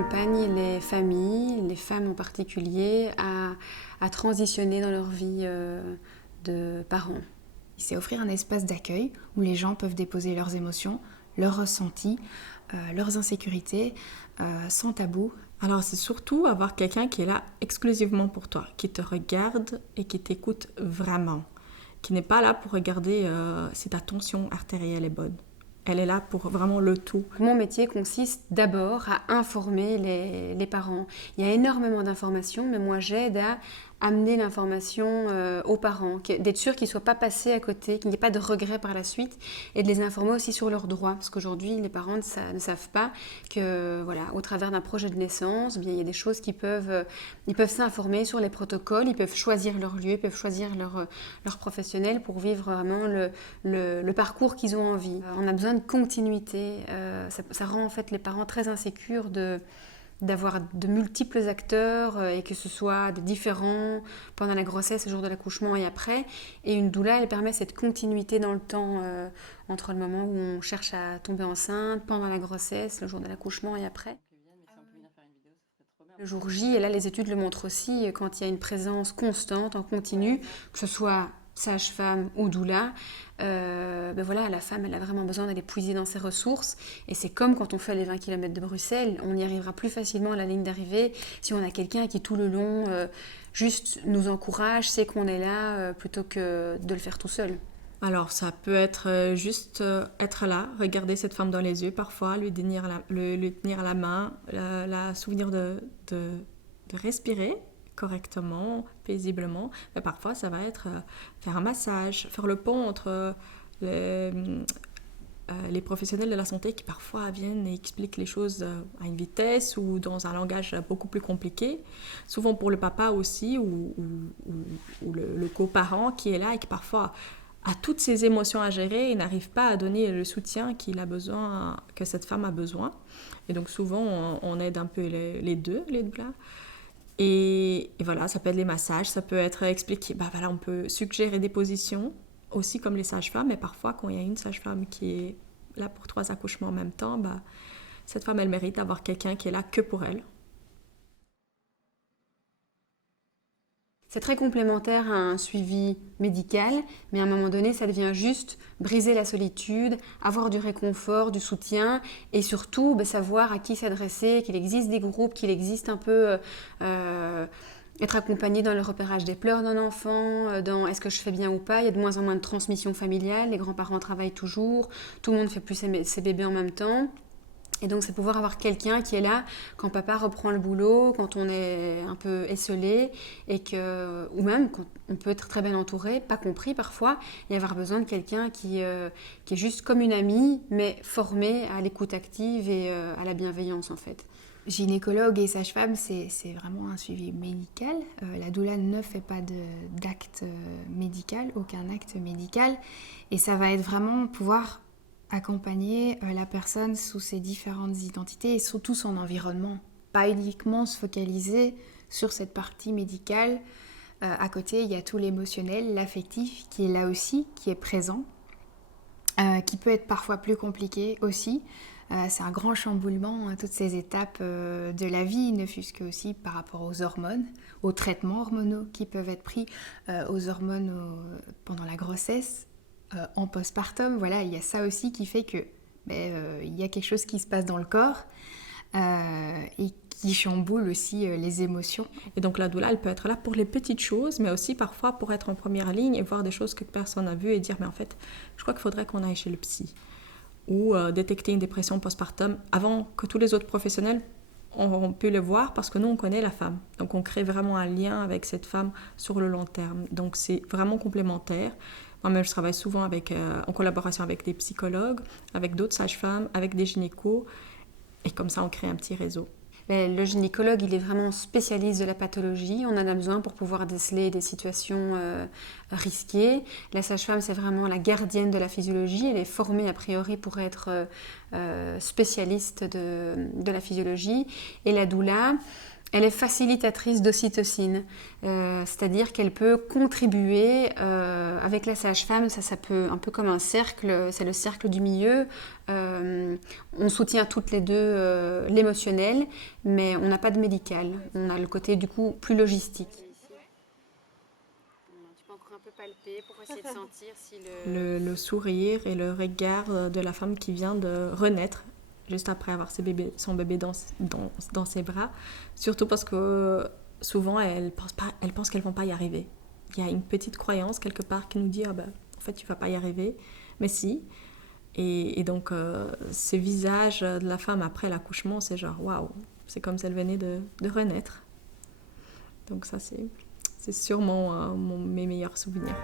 accompagne les familles, les femmes en particulier, à transitionner dans leur vie de parents. C'est offrir un espace d'accueil où les gens peuvent déposer leurs émotions, leurs ressentis, leurs insécurités, sans tabou. Alors c'est surtout avoir quelqu'un qui est là exclusivement pour toi, qui te regarde et qui t'écoute vraiment, qui n'est pas là pour regarder si ta tension artérielle est bonne. Elle est là pour vraiment le tout. Mon métier consiste d'abord à informer les parents. Il y a énormément d'informations, mais moi j'aide à amener l'information aux parents, d'être sûr qu'ils ne soient pas passés à côté, qu'il n'y ait pas de regrets par la suite, et de les informer aussi sur leurs droits. Parce qu'aujourd'hui, les parents ne savent pas que, voilà, au travers d'un projet de naissance, bien, il y a des choses ils peuvent s'informer sur les protocoles, ils peuvent choisir leur lieu, ils peuvent choisir leur professionnel pour vivre vraiment le parcours qu'ils ont envie. On a besoin de continuité. Ça rend en fait les parents très insécures d'avoir de multiples acteurs et que ce soit de différents pendant la grossesse, le jour de l'accouchement et après. Et une doula, elle permet cette continuité dans le temps entre le moment où on cherche à tomber enceinte, pendant la grossesse, le jour de l'accouchement et après. Le jour J, et là les études le montrent aussi, quand il y a une présence constante, en continu, que ce soit sage-femme ou doula, ben voilà, la femme elle a vraiment besoin d'aller puiser dans ses ressources, et c'est comme quand on fait les 20 km de Bruxelles, on y arrivera plus facilement à la ligne d'arrivée si on a quelqu'un qui tout le long juste nous encourage, sait qu'on est là, plutôt que de le faire tout seul. Alors ça peut être juste être là, regarder cette femme dans les yeux parfois, lui tenir la main, la souvenir de respirer correctement, paisiblement. Mais parfois ça va être faire un massage, faire le pont entre les professionnels de la santé qui parfois viennent et expliquent les choses à une vitesse ou dans un langage beaucoup plus compliqué. Souvent pour le papa aussi ou le coparent qui est là et qui parfois a toutes ces émotions à gérer et n'arrive pas à donner le soutien que cette femme a besoin. Et donc souvent on aide un peu les deux là. Et voilà, ça peut être les massages, ça peut être expliquer, voilà, on peut suggérer des positions, aussi comme les sages-femmes, mais parfois quand il y a une sage-femme qui est là pour 3 accouchements en même temps, cette femme, elle mérite d'avoir quelqu'un qui est là que pour elle. C'est très complémentaire à un suivi médical, mais à un moment donné, ça devient juste briser la solitude, avoir du réconfort, du soutien, et surtout savoir à qui s'adresser, qu'il existe des groupes, qu'il existe un peu être accompagné dans le repérage des pleurs d'un enfant, dans est-ce que je fais bien ou pas. Il y a de moins en moins de transmission familiale, les grands-parents travaillent toujours, tout le monde fait plus ses bébés en même temps. Et donc, c'est pouvoir avoir quelqu'un qui est là quand papa reprend le boulot, quand on est un peu esselé, ou même quand on peut être très bien entouré, pas compris parfois, et avoir besoin de quelqu'un qui est juste comme une amie, mais formée à l'écoute active et à la bienveillance en fait. Gynécologue et sage-femme, c'est vraiment un suivi médical. La doula ne fait pas d'acte médical, aucun acte médical. Et ça va être vraiment pouvoir accompagner la personne sous ses différentes identités et surtout son environnement. Pas uniquement se focaliser sur cette partie médicale. À côté, il y a tout l'émotionnel, l'affectif qui est là aussi, qui est présent, qui peut être parfois plus compliqué aussi. C'est un grand chamboulement, toutes ces étapes de la vie, ne fût-ce que aussi par rapport aux hormones, aux traitements hormonaux qui peuvent être pris, aux hormones pendant la grossesse, en postpartum. Voilà, il y a ça aussi qui fait que il y a quelque chose qui se passe dans le corps et qui chamboule aussi les émotions. Et donc la doula, elle peut être là pour les petites choses, mais aussi parfois pour être en première ligne et voir des choses que personne n'a vues et dire mais en fait, je crois qu'il faudrait qu'on aille chez le psy. Ou détecter une dépression postpartum avant que tous les autres professionnels ont pu le voir parce que nous, on connaît la femme. Donc, on crée vraiment un lien avec cette femme sur le long terme. Donc, c'est vraiment complémentaire. Moi-même, je travaille souvent en collaboration avec des psychologues, avec d'autres sages-femmes, avec des gynécos. Et comme ça, on crée un petit réseau. Le gynécologue, il est vraiment spécialiste de la pathologie. On en a besoin pour pouvoir déceler des situations risquées. La sage-femme, c'est vraiment la gardienne de la physiologie. Elle est formée a priori pour être spécialiste de la physiologie. Et la doula, Elle est facilitatrice d'ocytocine, c'est-à-dire qu'elle peut contribuer avec la sage-femme, ça peut, un peu comme un cercle, c'est le cercle du milieu. On soutient toutes les deux l'émotionnel, mais on n'a pas de médical. On a le côté du coup plus logistique. Tu peux encore un peu palper pour essayer de sentir si Le sourire et le regard de la femme qui vient de renaître juste après avoir son bébé dans ses bras, surtout parce que souvent elles pensent qu'elles vont pas y arriver. Il y a une petite croyance quelque part qui nous dit en fait tu vas pas y arriver, mais si. Et donc ce visage de la femme après l'accouchement, c'est genre waouh, c'est comme si elle venait de renaître. Donc ça c'est sûrement mes meilleurs souvenirs.